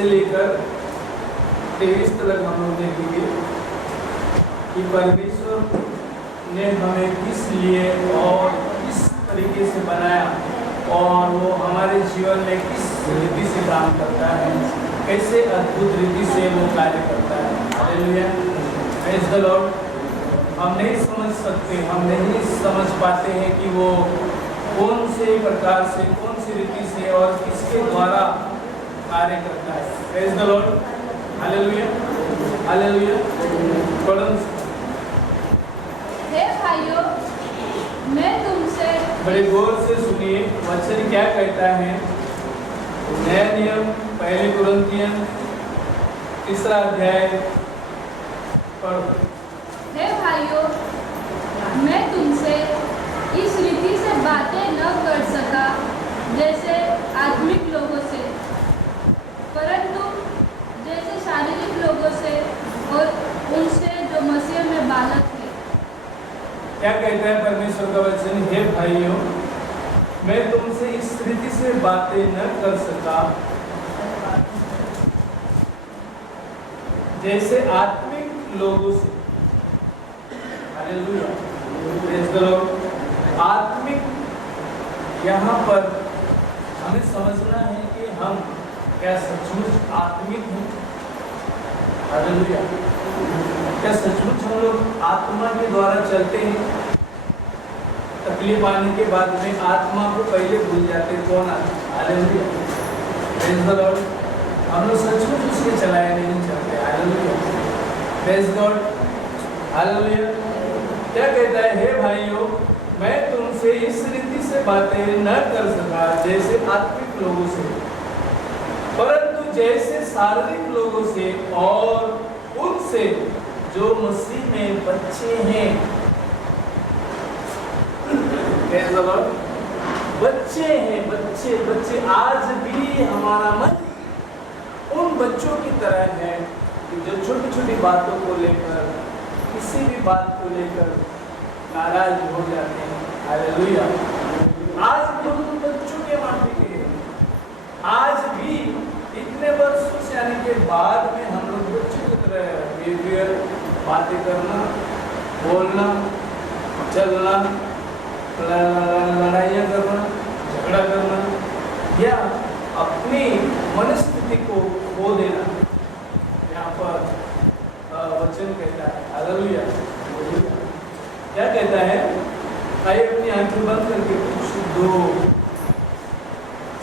से लेकर 23 तक हम लोग देखेंगे कि परमेश्वर ने हमें किस लिए और किस तरीके से बनाया और वो हमारे जीवन में किस रीति से काम करता है, कैसे अद्भुत रीति से वो कार्य करता है। Hallelujah, praise the Lord. हम नहीं समझ सकते, हम नहीं समझ पाते हैं कि वो कौन से प्रकार से, कौन सी रीति से और किसके द्वारा कार्य करता है। Praise the Lord, hallelujah, hallelujah. हे भाइयों, मैं तुमसे बड़े गौर से सुनिए वचन क्या कहता है। नया नियम 1 कुरिन्थियन 3 अध्याय पढ़ो। हे भाइयों, मैं तुमसे इस रीति से बातें न कर सका जैसे आत्मिक लोगों से, परंतु जैसे शारीरिक लोगों से और उनसे जो मसीह में बालक है। क्या कहता है परमेश्वर का वचन? हे भाइयों, मैं तुमसे इस रीति से बातें न कर सका जैसे आत्मिक लोगों से। Hallelujah, praise the Lord. आत्मिक, यहाँ पर हमें समझना है कि हम क्या सचमुच आत्मिक हैं। हालेलुया, क्या सचमुच हम लोग आत्मा के द्वारा चलते हैं? तकलीफ आने के बाद में आत्मा को पहले भूल जाते कौन आता। Hallelujah, praise the Lord. हम लोग सचमुच उसके चलाए नहीं चलते। Hallelujah, praise God, hallelujah. क्या कहता है? हे भाइयों, मैं तुमसे इस रीति से बातें न कर सका जैसे आत्मिक लोगों से, परंतु जैसे शारीरिक लोगों से और उनसे जो मसीह में बच्चे हैं। बच्चे हैं, बच्चे बच्चे। आज भी हमारा मन उन बच्चों की तरह है जो छोटी छोटी बातों को लेकर, किसी भी बात को लेकर नाराज हो जाते हैं। हालेलुया, आज भी हम बच्चों के माफी के हैं। आज भी इतने वर्षों से आने के बाद में हम लोग बच्चों की तरह बिहेवियर, बातें करना, बोलना, चलना, लड़ाइयाँ करना, झगड़ा करना या अपनी मनस्थिति को खो देना। यहाँ पर वचन कहता है। हालेलुया, क्या कहता है? आइए अपनी आंखें बंद करके कुछ 2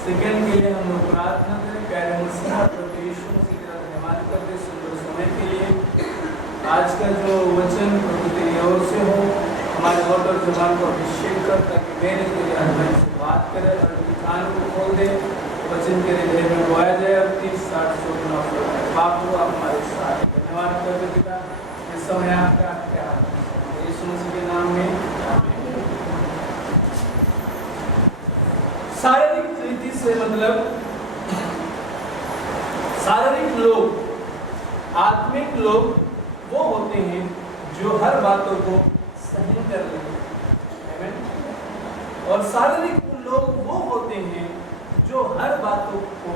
सेकंड के लिए हम लोग प्रार्थना करें। प्यारे मसीहा प्रभु यीशु मसीह का धन्यवाद करते सुंदर समय के लिए। आज का जो वचन प्रभु तेरी ओर से हो, हमारे होठ और जुबान को अभिषेक कर, ताकि मेरे तेरे आत्मा से बात करे और कान को खोल दे। वचन के हृदय में बोया जाए और 30, 60, 100 बाप को आप हमारे साथ। धन्यवाद करते पिता, इस समय आपका क्या यीशु मसीह के नाम में। शारीरिक रीति से मतलब शारीरिक लोग, आत्मिक लोग वो होते हैं जो हर बातों को सहन कर लेते हैं, और शारीरिक लोग वो होते हैं जो हर बातों को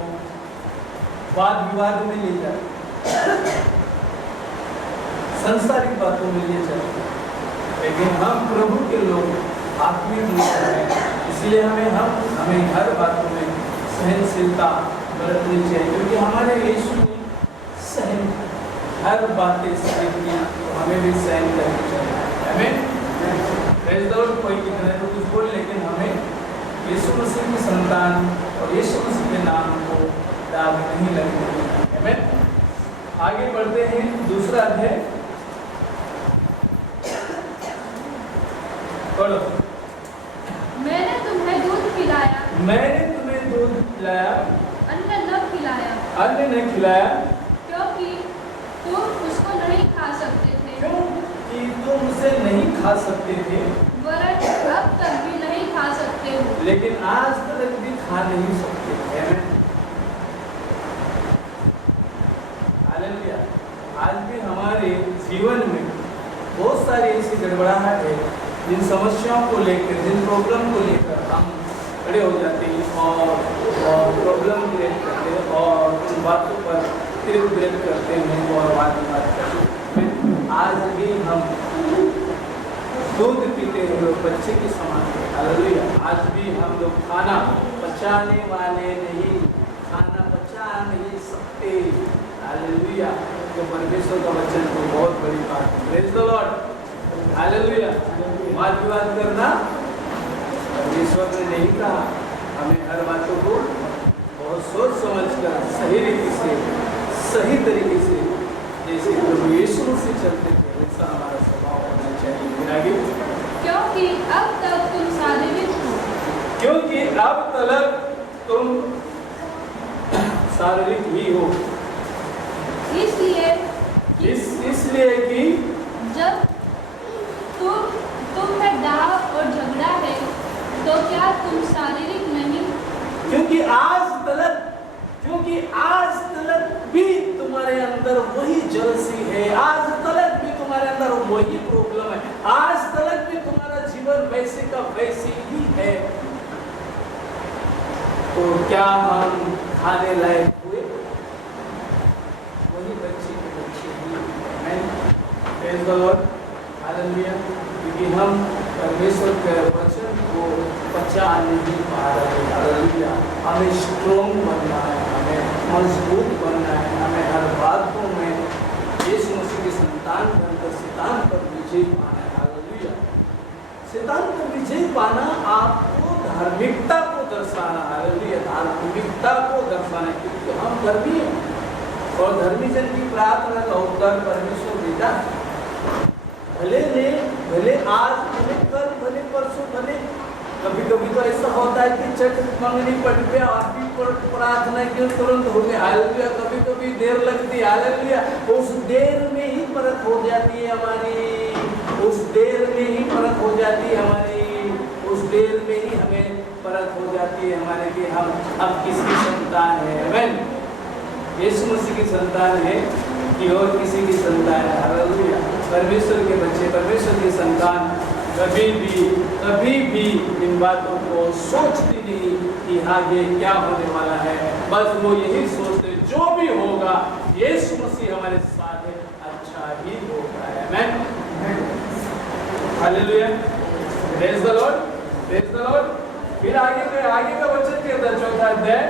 वाद विवाद में ले जाते, सांसारिक बातों में ले जाते। लेकिन हम प्रभु के लोग आत्मिक लोग हैं, इसलिए हमें हर बातों में सहनशीलता बरतनी चाहिए, क्योंकि हमारे यीशु ने सहन हर बातें सहन की, तो हमें भी सहन करनी चाहिए। हमें प्रेज़ द लॉर्ड। कोई कितने तो कुछ बोले, लेकिन हमें यीशु मसीह की संतान और यीशु मसीह के नाम को दाग नहीं लगने देना। हमें आगे बढ़ते हैं। 2 अध्याय पढ़ो। मैंने तुम्हें दूध पिलाया, अन्न न खिलाया, क्योंकि तुम उसको नहीं खा सकते थे। क्योंकि तुम उसे नहीं खा सकते थे, वरन अब तक भी नहीं खा सकते हो। लेकिन आज तक भी खा नहीं सकते थे। हालेलुया। आज भी हमारे जीवन में बहुत सारी ऐसी गड़बड़ाहट है, जिन समस्याओं को लेकर, जिन प्रॉब्लम को लेकर हम खड़े हो जाते हैं और प्रॉब्लम क्रिएट करते हैं और उन बातों पर तिरक बिरक करते हैं और बात करते हैं। आज भी हम दूध पीते हुए बच्चे के समान हैं। हालेलुया। आज भी हम लोग खाना पचाने वाले नहीं, खाना पचा नहीं सकते। हालेलुया। तो परमेश्वर का वचन तो बहुत बड़ी बात है। Praise the Lord. हालेलुया। वाद विवाद करना परमेश्वर ने नहीं कहा। हमें हर बातों को बहुत सोच समझकर सही रीति से, सही तरीके से, जैसे प्रभु यीशु मसीह चलते थे वैसा हमारा स्वभाव होना चाहिए। फिर आगे, क्योंकि अब तक तुम शारीरिक हो, क्योंकि अब तक तुम शारीरिक ही हो, इसलिए इसलिए कि जब तुम में डाह और झगड़ा है तो क्या तुम शारीरिक नहीं? क्योंकि आज तलक भी तुम्हारे अंदर वही जलसी है, आज तलक भी तुम्हारे अंदर वही प्रॉब्लम है, आज तलक भी तुम्हारा जीवन वैसे का वैसे ही है। तो क्या हम खाने लायक हुए? वही बच्चे के बच्चे ही हैं। Praise the Lord. हालेलुया। क्योंकि हम परमेश्वर के वचन को पचा नहीं पा रहे। हालेलुया। हमें स्ट्रॉन्ग बनना है, हमें मजबूत बनना है, हमें हर बातों में यीशु मसीह की संतान बनकर शैतान पर विजय पाना है। हालेलुया। शैतान पर विजय पाना आपको धार्मिकता को दर्शाना। हालेलुया। धार्मिकता को दर्शाना, क्योंकि हम धर्मी हैं और धर्मी जन की प्रार्थना का उत्तर परमेश्वर देता है। भले आज, भले कल, भले परसों, भले कभी कभी तो ऐसा होता है कि चट मंगनी पट गया और भी प्रार्थना के तुरंत हो गया। हालेलुया। कभी कभी देर लगती है। हालेलुया। उस देर में ही परख हो जाती है हमारी, उस देर में ही परख हो जाती है हमारी, उस देर में ही हमें परख हो जाती है हमारे कि हम अब किसकी संतान है। आमीन। यीशु मसीह की संतान है कि और किसी की संतान है। हालेलुया। परमेश्वर के बच्चे, परमेश्वर की संतान कभी भी इन बातों को सोचती नहीं कि आगे क्या होने वाला है। बस वो यही सोचते जो भी होगा यीशु मसीह हमारे साथ है, अच्छा ही होगा। आमीन। Hallelujah. Praise the Lord. Praise the Lord. फिर आगे का वचन कहता है, चौथा अध्याय,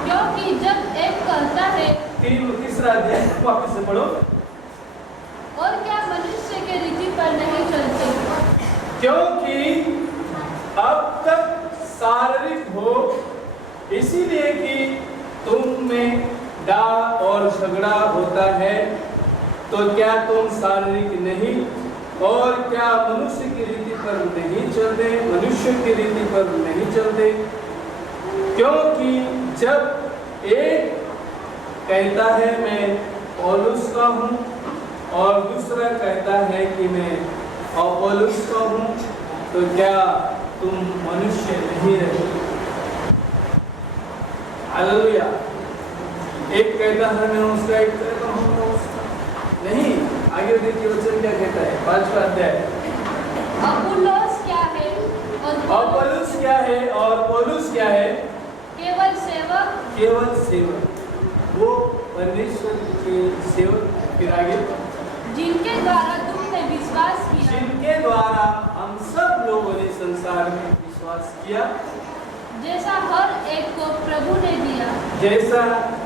क्योंकि जब एक कहता है, तीसरा अध्याय वापस से पढ़ो, और क्या मनुष्य के रीति पर नहीं चलते? क्योंकि अब तक शारीरिक हो, इसीलिए कि तुम में डाह और झगड़ा होता है, तो क्या तुम शारीरिक नहीं? और क्या मनुष्य की रीति पर नहीं चलते? मनुष्य की रीति पर नहीं चलते। क्योंकि जब एक कहता है मैं पौलुस का हूँ और दूसरा कहता है कि मैं अपोलोस का हूँ, तो क्या तुम मनुष्य नहीं रहे? हालेलुया। एक कहता है मैं उसका, एक कहता हूँ मैं उसका नहीं। आगे देखिए वचन क्या कहता है, 5वां अध्याय। अपुल्लोस क्या है और अपोलोस क्या है और पौलुस क्या है? केवल सेवक, केवल सेवक। वो परमेश्वर के सेवक। फिर आगे, जिनके द्वारा तुमने विश्वास किया, जिनके द्वारा हम सब लोगों ने संसार में विश्वास किया, जैसा हर एक को प्रभु ने दिया, जैसा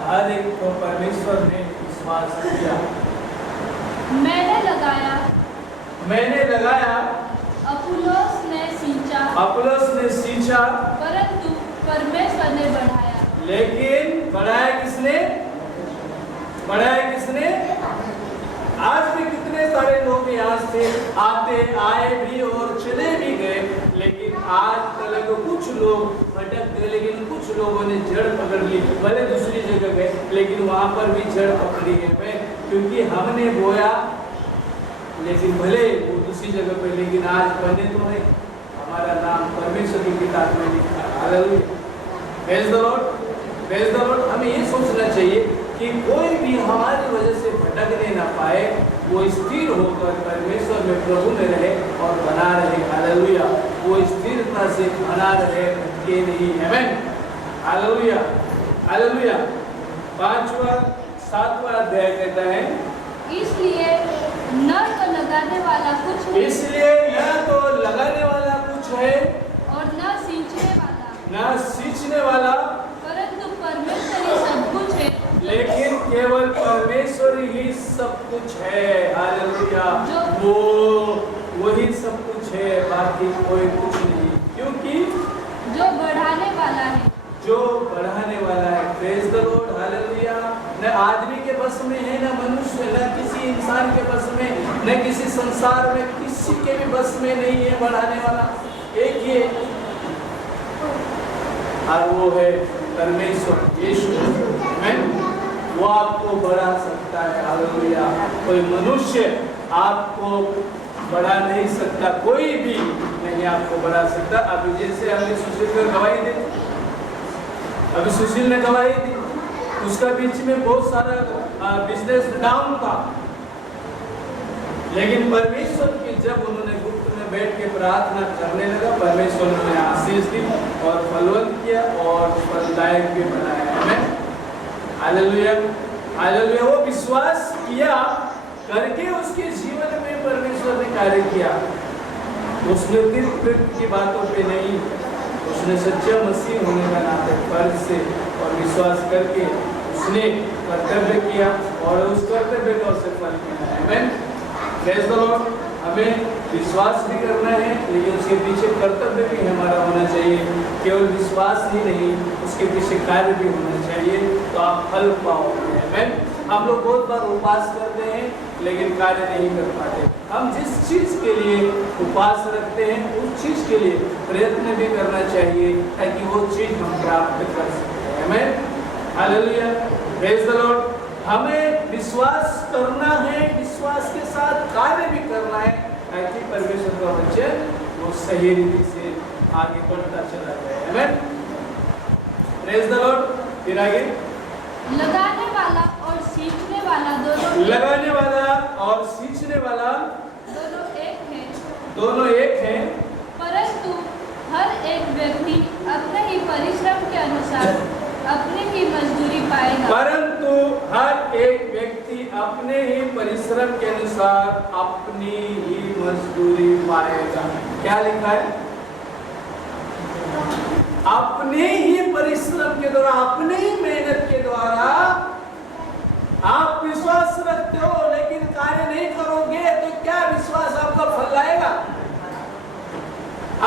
हर एक को परमेश्वर ने विश्वास किया। मैंने लगाया, अपुल्लोस ने सींचा, अपोलोस ने सींचा, परंतु परमेश्वर ने बढ़ाया। लेकिन बढ़ाया किसने? बढ़ाया किसने? आज भी कितने सारे लोग यहाँ से आए भी और चले भी गए, लेकिन आज तक कुछ लोग भटक गए, लेकिन कुछ लोगों ने जड़ पकड़ ली। भले दूसरी जगह गए, लेकिन वहाँ पर भी जड़ पकड़ी है, क्योंकि हमने बोया, लेकिन भले वो दूसरी जगह पे, लेकिन आज बने तो है, हमारा नाम परमेश्वर की किताब में लिखा है। Hallelujah. Praise the Lord. Praise the Lord. हमें ये सोचना चाहिए कि कोई भी हमारी वजह से भटकने ना पाए, वो स्थिर होकर परमेश्वर में प्रभु में रहे और बना रहे। हालेलुया। वो स्थिरता रास्ता से बना रहे, भटके नहीं। आमीन, हालेलुया, हालेलुया। 7वां अध्याय कहता है, इसलिए न तो लगाने वाला कुछ है, इसलिए न तो लगाने वाला कुछ है और न सींचने वाला, न सींचने वाला, परंतु परमेश्वर ही सब कुछ है, लेकिन केवल परमेश्वर ही सब कुछ है। हालेलुया, वो वही सब कुछ है, बाकी कोई कुछ नहीं। क्योंकि जो बढ़ाने वाला है, जो बढ़ाने वाला है। Praise the Lord, hallelujah. न आदमी के बस में है, न मनुष्य, न किसी इंसान के बस में, न किसी संसार में किसी के भी बस में नहीं है बढ़ाने वाला, एक ही है, और वो है परमेश्वर यीशु। आमीन, वो आपको बढ़ा सकता है। हालेलुया, कोई मनुष्य आपको बढ़ा नहीं सकता, कोई भी नहीं आपको बढ़ा सकता। अभी जैसे हमने सुशील को गवाही दी, अभी सुशील ने गवाही दी, उसका बीच में बहुत सारा बिजनेस डाउन था, लेकिन परमेश्वर की जब उन्होंने गुप्त में बैठ के प्रार्थना करने लगा, परमेश्वर ने आशीष दी और फलवंत किया और फलदायक भी बनाया। आमीन, हालेलुया, हालेलुया। वो विश्वास किया करके उसके जीवन में परमेश्वर ने कार्य किया। उसने तीर्थ की बातों पे नहीं, उसने सच्चा मसीह होने का नाते फर्ज से और विश्वास करके उसने कर्तव्य किया और उस कर्तव्य का उसे फल मिला। आमीन, प्रेज द लॉर्ड। हमें विश्वास भी करना है, लेकिन उसके पीछे कर्तव्य भी हमारा होना चाहिए। केवल विश्वास ही नहीं, उसके पीछे कार्य भी होना चाहिए, तो आप फल पाओगे। आमीन। हम लोग बहुत बार उपवास करते हैं, लेकिन कार्य नहीं कर पाते। हम जिस चीज के लिए उपवास रखते हैं, उस चीज के लिए प्रयत्न भी करना चाहिए, ताकि वो चीज हम प्राप्त कर सकें। आमीन, हालेलुया, प्रेज द लॉर्ड। हमें विश्वास करना है, विश्वास के साथ कार्य भी करना है, ताकि परमेश्वर का वचन वो सही रीति से आगे बढ़ता चला जाए। आमीन, प्रेज द लॉर्ड। फिर आगे, लगाने वाला और सींचने वाला दोनों, लगाने वाला और सींचने वाला दोनों एक है, दोनों एक हैं, परंतु हर एक व्यक्ति अपने ही परिश्रम के अनुसार अपनी ही मजदूरी पाएगा। परंतु हर एक व्यक्ति अपने ही परिश्रम के अनुसार अपनी ही मजदूरी पाएगा। क्या लिखा है? अपने ही परिश्रम के द्वारा, अपनी ही मेहनत के द्वारा आप विश्वास रखते हो, लेकिन कार्य नहीं करोगे तो क्या विश्वास आपका फल लाएगा?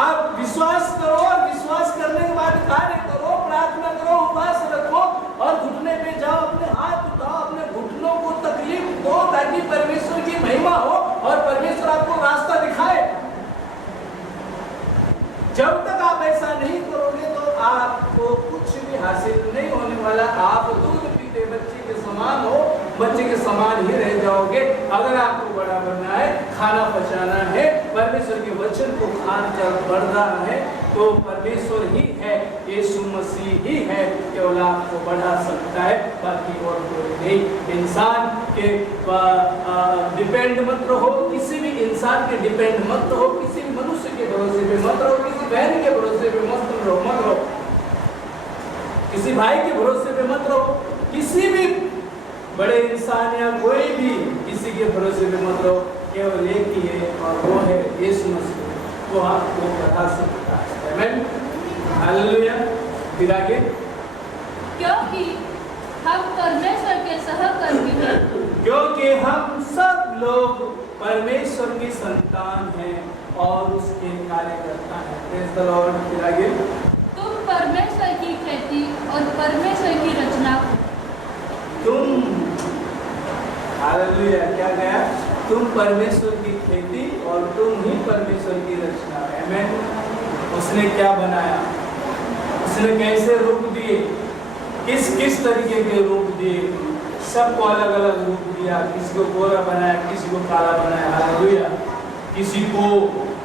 आप विश्वास करो और विश्वास करने के बाद कार्य करो, प्रार्थना करो, उपवास रखो और घुटने पे जाओ, अपने हाथ उठाओ, अपने घुटनों को तकलीफ दो, ताकि परमेश्वर की महिमा हो और परमेश्वर आपको रास्ता दिखाए। जब तक आप ऐसा नहीं करोगे तो आपको कुछ भी हासिल नहीं होने वाला। आप दूध पीते बच्चे के समान हो, बच्चे के समान ही रह जाओगे। अगर आपको बड़ा बनना है, खाना पचाना है, परमेश्वर के वचन को खाकर बढ़ना है, तो परमेश्वर ही है, यीशु मसीह ही है, केवल आपको बढ़ा सकता है, बाकी और कोई नहीं। इंसान के डिपेंड मत रहो, किसी भी इंसान के डिपेंड मत रहो, किसी भी मनुष्य के भरोसे पे मत रहो, किसी बहन के भरोसे पे मत रहो, किसी भाई के भरोसे पे मत रहो, किसी भी बड़े इंसान या कोई भी किसी के भरोसे पे मत रहो। केवल एक ही है और वो है यीशु मसीह, वो आपको बढ़ा सकता है। आमीन, हालेलुया। फिर आगे, क्योंकि हम परमेश्वर के सहकर्मी हैं, क्योंकि हम सब लोग परमेश्वर की संतान हैं और उसके कार्यकर्ता हैं। Praise the Lord. फिर आगे, तुम परमेश्वर की खेती और परमेश्वर की रचना हो। तुम, हालेलुया, क्या गया? तुम परमेश्वर की खेती और तुम ही परमेश्वर की रचना है। आमीन। उसने क्या बनाया, उसने कैसे रूप दिए, किस किस तरीके के रूप दिए, सबको अलग अलग रूप दिया। किसी को गोरा बनाया, किसी को काला बनाया, हालेलुया। किसी को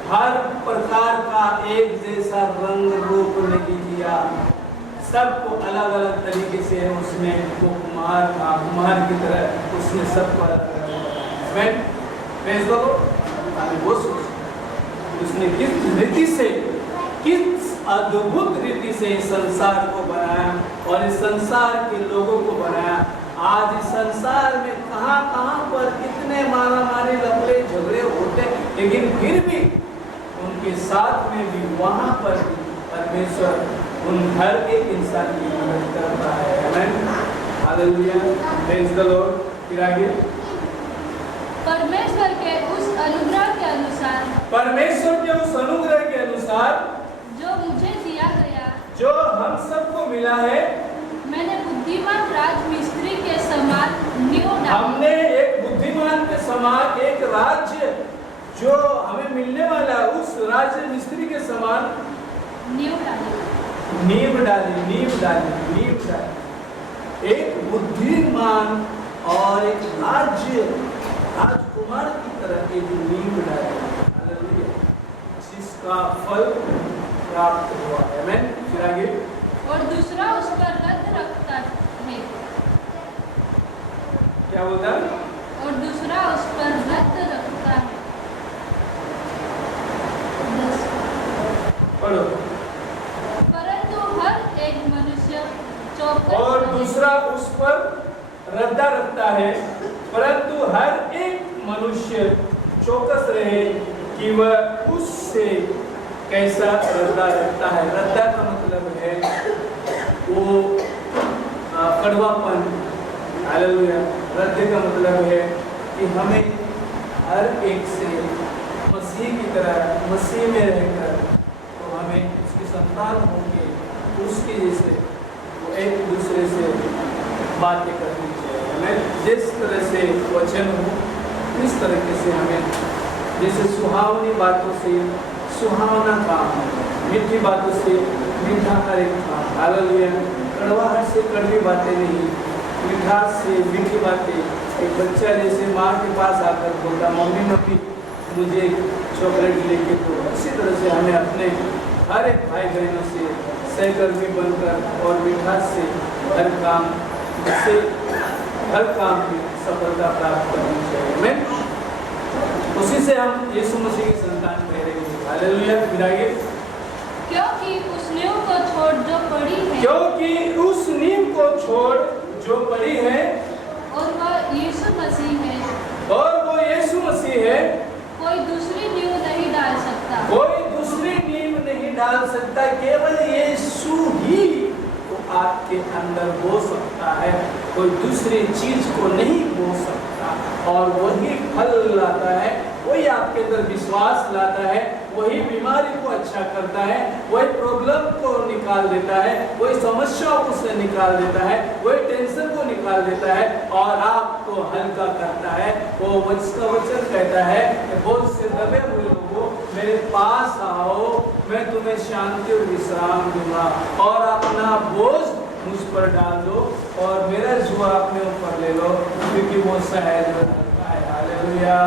हर प्रकार का एक जैसा रंग रूप नहीं दिया, सबको अलग अलग तरीके से उसने, वो कुम्हार था, कुम्हार की तरह उसने सबको अलग अलग भेज दो। वो उसने किस रीति से किस अद्भुत रीति से इस संसार को बनाया और इस संसार के लोगों को बनाया। आज इस संसार में कहां पर कितने मारामारी लफड़े झगड़े होते, लेकिन फिर भी उनके साथ में भी वहां पर भी परमेश्वर उन हर एक इंसान की मदद करता है। आमीन, हालेलुया, प्रेज द लॉर्ड। फिर आगे, परमेश्वर के उस अनुग्रह के अनुसार, परमेश्वर के उस अनुग्रह के अनुसार जो मुझे दिया गया, जो हम सबको मिला है, मैंने बुद्धिमान राजमिस्त्री के समान नींव डाली। हमने एक बुद्धिमान के समान एक राज्य जो हमें मिलने वाला है, उस राज्य मिस्त्री के समान नींव डाली। नींव डाली। एक बुद्धिमान और एक राजकुमार की तरह एक नींव डाली, हालेलुया, जिसका फल प्राप्त हुआ। आमीन। फिर आगे, और दूसरा उस पर रद्द रखता है। क्या बोलता है? और दूसरा उस पर रद्द रखता है। पढ़ो। परंतु हर एक मनुष्य चौकस और रहे। दूसरा उस पर रद्दा रखता है, परंतु हर एक मनुष्य चौकस रहे कि वह उससे कैसा रद्दा रखता है। रद्दा का मतलब है वो कड़वापन। हालेलुया। रद्दे का मतलब है कि हमें हर एक से मसीह की तरह, मसीह में रहकर, तो हमें उसकी संतान होंगे, उसके जैसे वो एक दूसरे से बातें करनी चाहिए। हमें जिस तरह से वचन हो, इस तरीके से हमें, जैसे सुहावनी बातों से सुहावना काम, मीठी बातों से मीठा हर एक काम। हालेलुया। कड़वाहट से कड़वी बातें नहीं, मिठास से मीठी बातें। एक बच्चा जैसे माँ के पास आकर बोलता, मम्मी मुझे चॉकलेट लेके दो, इसी तरह से हमें अपने हर एक भाई बहनों से सहकर्मी बनकर और मिठास से हर काम, जिससे हर काम की सफलता प्राप्त करनी चाहिए। मैं उसी से हम यीशु मसीह की संतान ठहरेंगे। हालेलुया। फिर आगे, क्योंकि उस नींव को छोड़ जो पड़ी है, क्योंकि उस नींव को छोड़ जो पड़ी है, और वह यीशु मसीह है, और वो यीशु मसीह है, कोई दूसरी नींव नहीं डाल सकता। कोई दूसरी नींव नहीं डाल सकता। केवल यीशु ही तो आपके अंदर बो सकता है, कोई दूसरी चीज को नहीं बो सकता। और वही फल लाता है, वही आपके अंदर विश्वास लाता है, वही बीमारी को अच्छा करता है, वही प्रॉब्लम को निकाल देता है, वही समस्याओं को से निकाल देता है, वही टेंशन को निकाल देता है और आपको हल्का करता है। वो उसका वचन कहता है कि बोझ से दबे हुए लोगों मेरे पास आओ, मैं तुम्हें शांति और विश्राम दूंगा, और अपना बोझ मुझ पर डाल दो और मेरा जुआ अपने ऊपर ले लो, क्योंकि वो सहज और हल्का है। Hallelujah.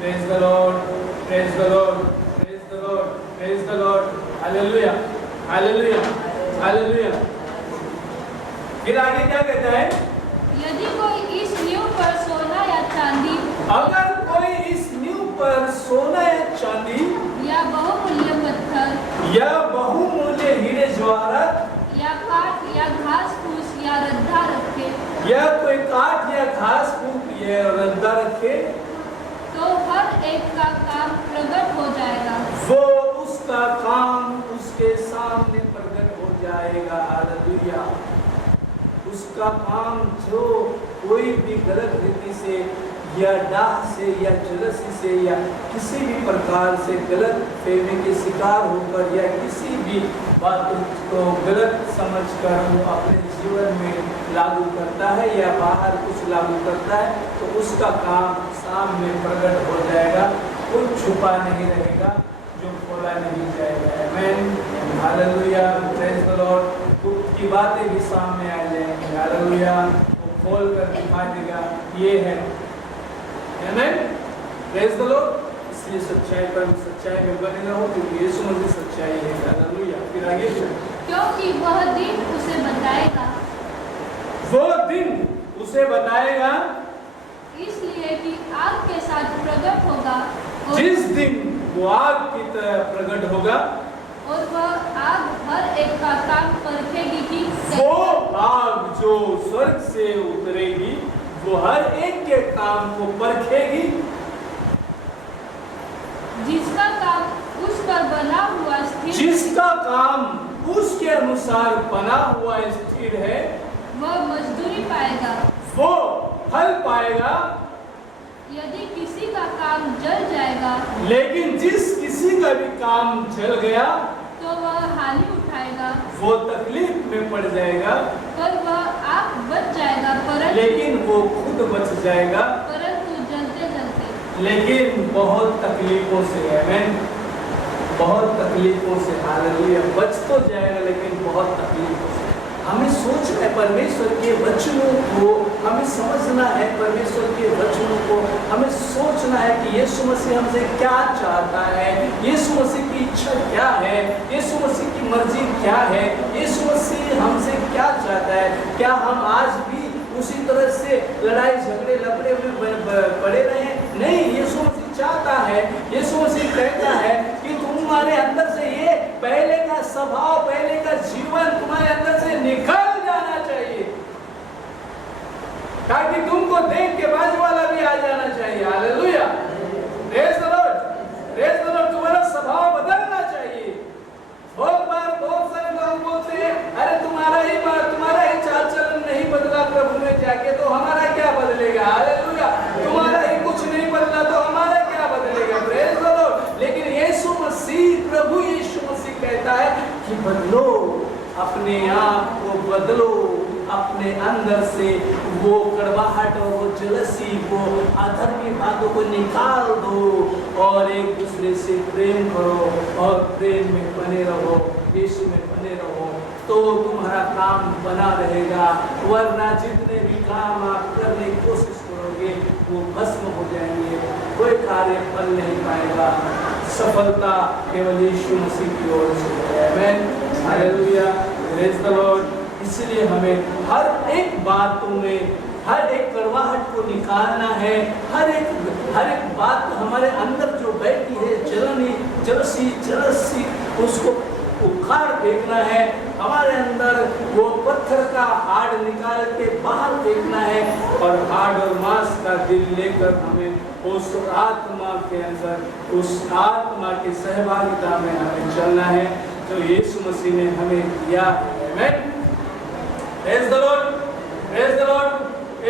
Praise the Lord, praise the Lord, praise the Lord, praise the Lord. Hallelujah, hallelujah, hallelujah. फिर आगे क्या कहता है? यदि कोई इस नींव पर सोना या चांदी, अगर कोई इस नींव पर सोना या चांदी या बहुमूल्य पत्थर, या बहुमूल्य हीरे जवाहरात, या काठ या घास फूस या रद्दा रखे, या कोई काठ या घास फूस या रद्दा रखे, तो हर एक का काम प्रकट हो जाएगा। वो उसका काम उसके सामने प्रकट हो जाएगा। हालेलुया। उसका काम जो कोई भी गलत रीति से या डाह से या जलसी से या किसी भी प्रकार से गलत फहमी के शिकार होकर या किसी भी बात को गलत समझकर वो अपने जीवन में लागू करता है या बाहर कुछ लागू करता है, तो उसका काम सामने प्रकट हो जाएगा। कुछ छुपा नहीं रहेगा, जो खोला नहीं जाएगा। आमीन, हालेलुया, प्रेज द लॉर्ड। गुप्त की बातें भी सामने आ जाएंगी। हालेलुया। वो खोल कर दिखा देगा ये है। आमीन, प्रेज द लॉर्ड। इसलिए सच्चाई में बने रहो, क्योंकि यीशु मसीह सच्चाई है। हालेलुया। फिर आगे, क्योंकि वह दिन उसे बताएगा, वो दिन उसे बताएगा, इसलिए कि आग के साथ प्रकट होगा, जिस दिन वो आग की तरह प्रकट होगा, और वह आग हर एक का काम परखेगी कि वो आग जो स्वर्ग से उतरेगी वो हर एक के काम को परखेगी। जिसका काम उस पर बना हुआ स्थिर, जिसका काम उसके अनुसार बना हुआ स्थिर है वह मजदूरी पाएगा। वो फल पाएगा। यदि किसी का काम जल जाएगा लेकिन जिस किसी का भी काम जल गया तो वह हानि उठाएगा, वो तकलीफ में पड़ जाएगा, पर वह आप बच जाएगा, लेकिन वो खुद बच जाएगा, परंतु जलते जलते। लेकिन बहुत तकलीफों से। आमीन। बहुत तकलीफों से। हालेलुया। बच तो जाएगा लेकिन बहुत तकलीफों से। हमें सोचना है परमेश्वर के वचनों को, हमें समझना है परमेश्वर के वचनों को, हमें सोचना है कि यीशु मसीह हमसे क्या चाहता है, यीशु मसीह की इच्छा क्या है, यीशु मसीह की मर्जी क्या है, यीशु मसीह हमसे क्या चाहता है। क्या हम आज भी उसी तरह से लड़ाई झगड़े लफड़े में पड़े रहे? नहीं, यीशु मसीह चाहता है, यीशु मसीह कहता है कि तुम्हारे अंदर से ये पहले का स्वभाव, पहले का जीवन तुम्हारे अंदर से निकल जाना चाहिए, ताकि तुमको देख के बाजू वाला भी आ जाना चाहिए। Hallelujah. Praise the Lord, praise the Lord. तुम्हारा स्वभाव बदलना चाहिए। बहुत बार बहुत सारे लोग बोलते हैं, अरे तुम्हारा ही चाल चलन नहीं बदला प्रभु में जाके तो हमारा क्या बदलेगा। हालेलुया। तुम्हारा ही कुछ नहीं बदला तो हमारा क्या बदलेगा। Praise the Lord. लेकिन यीशु मसीह, प्रभु यीशु मसीह कहता है कि बदलो, अपने आप को बदलो, अपने अंदर से वो कड़वाहट और वो जलसी, वो अधर्मी बातों को निकाल दो और एक दूसरे से प्रेम करो और प्रेम में बने रहो, यीशु में बने रहो, तो तुम्हारा काम बना रहेगा। वरना जितने भी काम आप करने की कोशिश करोगे वो भस्म हो जाएंगे, कोई कार्य फल नहीं पाएगा। सफलता केवल यीशु मसीह की ओर से है। आमीन। हालेलुया। Praise the Lord. इसलिए हमें हर एक बातों में, हर एक कड़वाहट को निकालना है। हर एक बात हमारे अंदर जो बैठी है, जलसी, उसको उखाड़ फेंकना है। हमारे अंदर वो पत्थर का हाड़ निकाल के बाहर फेंकना है और हाड़ और मांस का दिल लेकर हमें उस आत्मा के अंदर, उस आत्मा की सहभागिता में हमें चलना है जो यीशु मसीह ने हमें दिया है। आमीन। Praise the Lord, praise the Lord.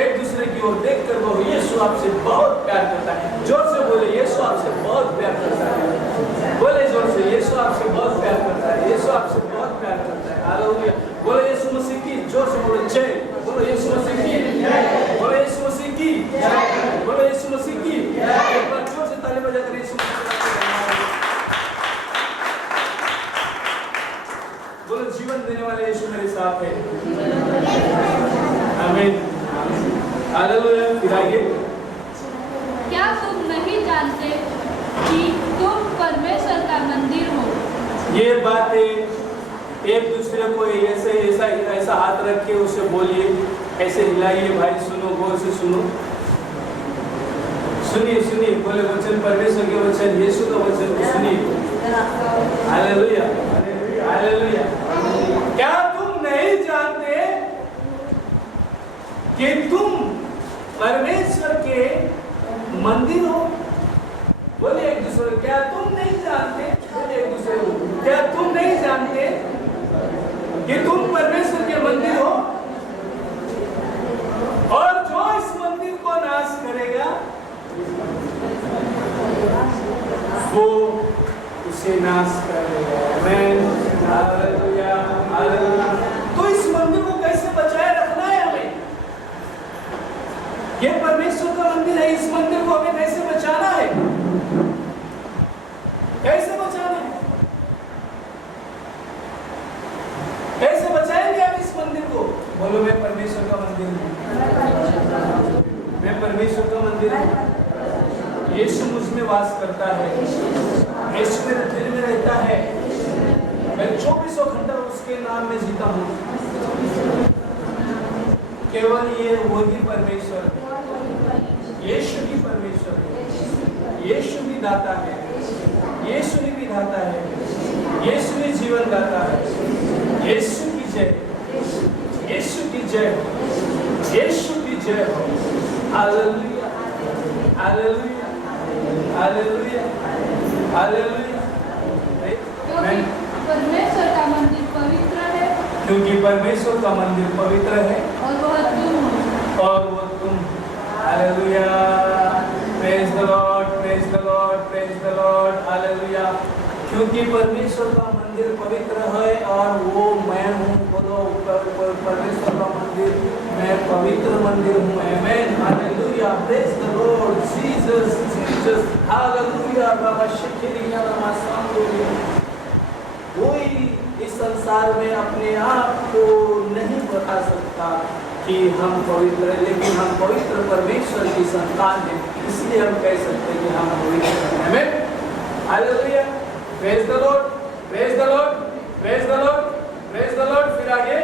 एक दूसरे की ओर देखकर वो, यीशु आपसे बहुत प्यार करता है। जोर से बोले, यीशु आपसे बहुत प्यार करता है। बोले जोर से, यीशु आपसे बहुत प्यार करता है। यीशु आपसे बहुत प्यार करता है। हालेलुया। बोले यीशु मसीह की। जोर से बोले जय। बोलो यीशु मसीह की जय। बोलो यीशु मसीह की जय। बोलो यीशु मसीह की जय। एक बार जोर से ताली बजाकर यीशु मसीह का बोलो, जीवन देने वाले यीशु मेरे साथ है। आमीन। हालेलुया। फिर आगे, क्या तुम नहीं जानते कि तुम परमेश्वर का मंदिर हो? ये बातें एक दूसरे को ऐसा हाथ रख के उसे बोलिए, ऐसे हिलाइए। भाई सुनो, गौर से सुनो, सुनिए। बोले वचन, परमेश्वर के वचन, यीशु का वचन को सुनिए। Hallelujah, hallelujah. क्या तुम नहीं जानते कि तुम परमेश्वर के मंदिर हो? बोले एक दूसरे, क्या तुम नहीं जानते? बोले एक दूसरे को, क्या तुम नहीं जानते कि तुम परमेश्वर के मंदिर हो और जो इस मंदिर को नाश करेगा वो उसे नाश करेगा। आमीन। Hallelujah, hallelujah. तो इस मंदिर को कैसे बचाए रखना है हमें? ये परमेश्वर का मंदिर है, इस मंदिर को हमें कैसे बचाना है? कैसे बचाना है? कैसे बचाएंगे हम इस मंदिर को? बोलो, मैं परमेश्वर का मंदिर हूँ। मैं परमेश्वर का मंदिर हूँ। यीशु मुझ में वास करता है, यीशु मेरे दिल में रहता है। मैं 24 घंटा उसके नाम में जीता हूँ। केवल ये वही परमेश्वर, यीशु ही परमेश्वर है। यीशु भी दाता है, यीशु ही विधाता है, यीशु ही जीवन गाता है। यीशु की जय, यीशु की जय, यीशु की जय हो। Hallelujah, hallelujah, hallelujah, hallelujah. परमेश्वर का मंदिर पवित्र है, क्योंकि परमेश्वर का मंदिर पवित्र है और वह तुम हो। और वो तुम। Hallelujah, praise the Lord, praise the Lord, praise the Lord. Hallelujah, क्योंकि परमेश्वर का मंदिर पवित्र है और वो मैं हूँ। बोलो, परमेश्वर का मंदिर, मैं पवित्र मंदिर हूँ। Amen, hallelujah, praise the Lord, Jesus, Jesus, hallelujah. बाबा शिखरिया नमास्तांगोलिया। कोई इस संसार में अपने आप को नहीं बता सकता कि हम पवित्र हैं, लेकिन हम पवित्र परमेश्वर की संतान हैं, इसलिए हम कह सकते हैं कि हम पवित्र हैं। Amen, hallelujah, praise the Lord, praise the Lord, praise the Lord, praise the Lord. फिर आगे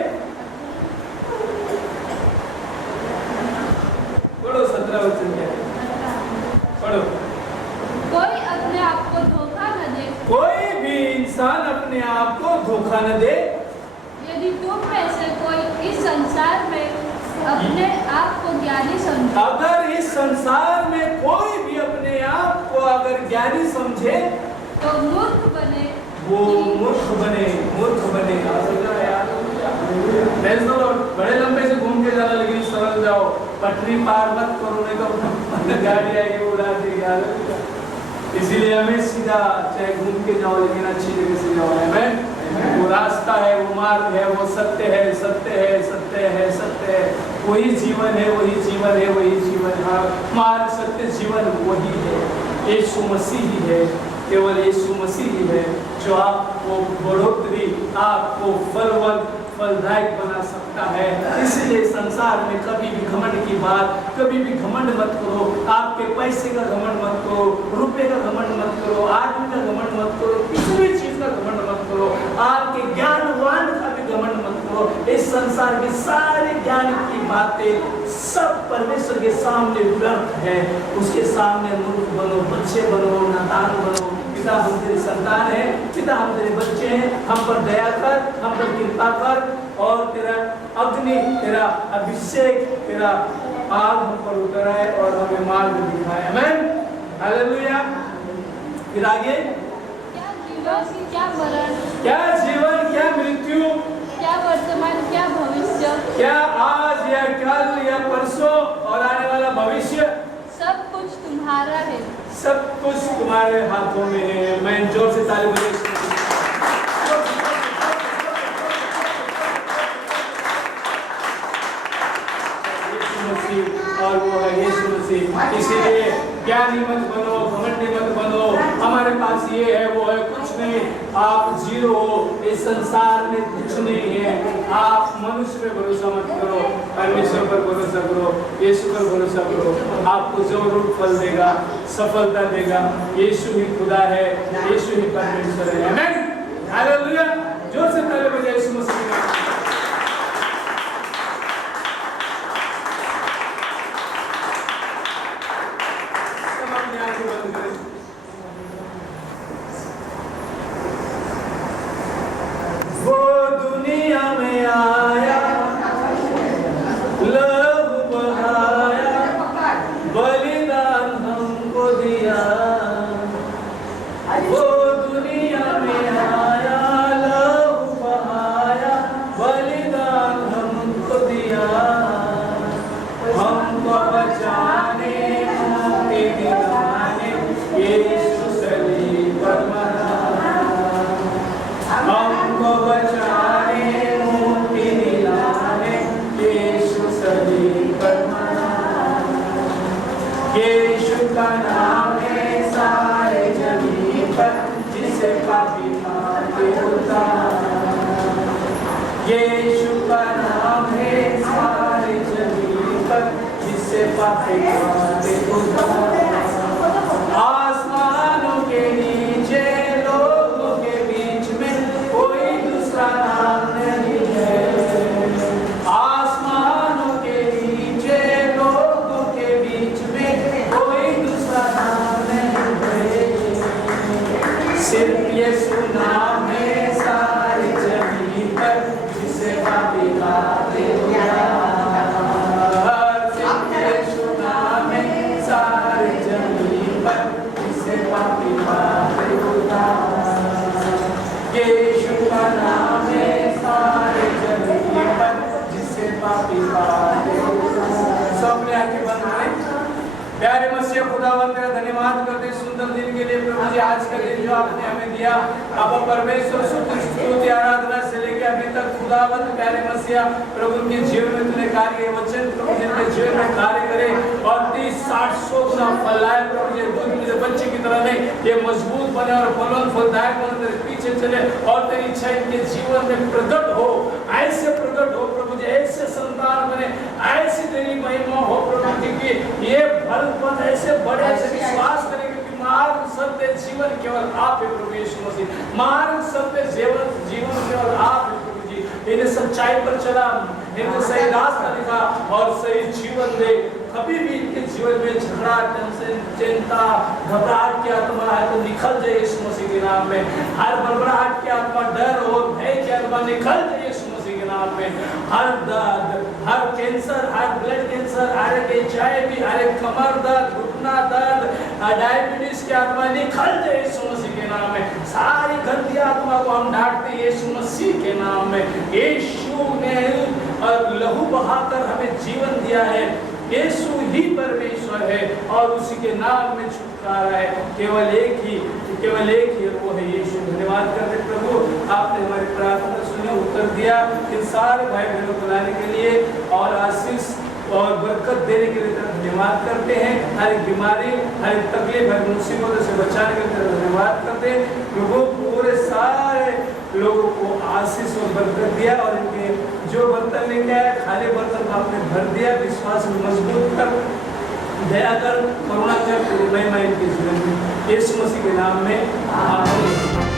पढ़ो, 17 वचन क्या है, पढ़ो। कोई अपने आप को धोखा न दे, कोई भी इंसान अपने आप को धोखा न दे। यदि तुम में से कोई इस संसार में अपने आप को ज्ञानी समझे, अगर इस संसार में कोई भी अपने आप को अगर ज्ञानी समझे तो मूर्ख बने, वो मूर्ख बने, मूर्ख बने। बड़े लंबे से घूम के जाना, लेकिन सरल जाओ, पटरी पार मत करो, नहीं तो गाड़ी आएगी उड़ा देगी। इसीलिए हमें सीधा, चाहे घूम के जाओ लेकिन अच्छी जगह से जाओ। आमेन। वो रास्ता है, वो मार्ग है, वो सत्य है, सत्य है, सत्य है, सत्य है। वही जीवन है, वही जीवन है, वही जीवन है। मार्ग, सत्य, जीवन वही है, यीशु मसीह ही है, केवल यीशु मसीह ही है जो आपको बढ़ोतरी, आपको फलदायक बना सकता है। इसलिए संसार में कभी भी घमंड की बात, कभी भी घमंड मत करो। आपके पैसे का घमंड मत करो, रुपए का घमंड मत करो, आदमी का घमंड मत करो, किसी भी चीज का घमंड मत करो, आपके ज्ञानवान का भी घमंड मत करो। इस संसार के सारे ज्ञान की बातें सब परमेश्वर के सामने व्यर्थ है। उसके सामने मूर्ख बनो, बच्चे बनो, नादान बनो। पिता, हम तेरी संतान है, पिता हम तेरे बच्चे हैं, हम पर दया कर, हम पर कृपा कर, और तेरा अग्नि, तेरा अभिषेक, तेरा आग हम पर उतर आए और हमें मार्ग दिखाए। आमेन, हालेलुया। फिर आगे, क्या जीवन, क्या मरण, क्या जीवन, क्या मृत्यु, क्या वर्तमान, क्या भविष्य, क्या आज या कल या परसों और आने वाला भविष्य, सब कुछ तुम्हारा है, सब कुछ तुम्हारे हाथों में है। मैं जोर से ताली बजा। और वो है यीशु मसीह। इसीलिए ज्ञानी मत बनो, घमंडी मत बनो, हमारे पास ये है वो है, कुछ नहीं। आप जीरो हो, इस संसार में कुछ नहीं है। आप मनुष्य पे भरोसा मत करो, परमेश्वर पर भरोसा करो, यीशु पर भरोसा करो। आपको जरूर फल देगा, सफलता देगा। यीशु ही खुदा है, यीशु ही परमेश्वर है। आमेन, हालेलुया। जोर से ताली बजाइए यीशु मसीह के नाम। वो दुनिया में आया, लहू बहाया, बलिदान हमको दिया। वो दुनिया में आया, लहू बहाया, बलिदान हमको दिया। हमको बचाने, मुक्ति दिलाने, यीशु सलीब पर मरा। हमको बचाने, मुक्ति दिलाने, यीशु सलीब पर मरा। यीशु का नाम है सारे जमीन पर, जिसे पापी मानते उद्धार। यीशु का नाम है सारे जमीन पर, जिसे पापी मानते उद्धार। आसमानों के नीचे, लोगों के बीच में कोई दूसरा नाम नहीं है। आसमानों के नीचे, लोगों के बीच में कोई दूसरा नाम नहीं है। सिर्फ यीशु नाम है सारे का नाम है सारे जग पर, जिससे पापी पाए। सब अपने आंखें बंद करें। प्यारे मसीह खुदावंद तेरा धन्यवाद करते सुंदर दिन के लिए प्रभु जी, आज का दिन जो आपने हमें दिया। अब परमेश्वर स्तुति आराधना से लेके अभी तक खुदावंद प्यारे मसीह प्रभु के जीवन में तूने कार्य वचन प्रभु जिनके जीवन में कार्य करे और 30, 60, 100 गुना फल लाए प्रभु जी। दूध मेरे बच्चे की तरह नहीं, ये मजबूत बने और फलों फलदायक बने, तेरे पीछे चले और तेरी इच्छा इनके जीवन में प्रकट हो, ऐसे प्रकट हो प्रभु जी, ऐसे संतान बने, ऐसी तेरी महिमा हो प्रभु जी की ये फल पद ऐसे बड़े ऐसे विश्वास करेंगे कि मार्ग सत्य जीवन केवल आप है प्रभु यीशु मसीह। मार्ग सत्य जीवन केवल आप है प्रभु जी। इन्हें सच्चाई पर चला, इनको सही रास्ता दिखा और सही जीवन दे। कभी भी इनके जीवन में झगड़ा, टेंशन, चिंता, घबराहट की आत्मा है तो निकल जाए यीशु मसीह के नाम में। हर बड़बड़ाहट की आत्मा, डर और भय की आत्मा निकल जाए यीशु मसीह के नाम में। हर दर्द, हर कैंसर, हर ब्लड कैंसर, हर HIV, हर कमर दर्द, घुटना दर्द, डायबिटीज की आत्मा निकल जाए यीशु मसीह के नाम में। सारी गंदी आत्मा को हम डांटते यीशु मसीह के नाम में। यीशु ने लहू बहाकर हमें जीवन दिया है। यीशु ही परमेश्वर है और उसी के नाम में छुटकारा है। केवल एक ही वो है यीशु। धन्यवाद करते प्रभु, आपने हमारी प्रार्थना सुनी, उत्तर दिया। इन सारे भाई बहनों को लाने के लिए और आशीष और बरकत देने के लिए धन्यवाद करते हैं। हर एक बीमारी, हर एक तकलीफ, हर मुसीबतों से बचाने के लिए धन्यवाद करते हैं प्रभु। पूरे सारे लोगों को आशीष और बरकत दिया और इनके जो बर्तन लेके आए खाली बर्तन को आपने भर दिया। विश्वास में मजबूत कर, दया कर, करुणा कर, महिमा इनके जीवन में यीशु मसीह के नाम में आमीन।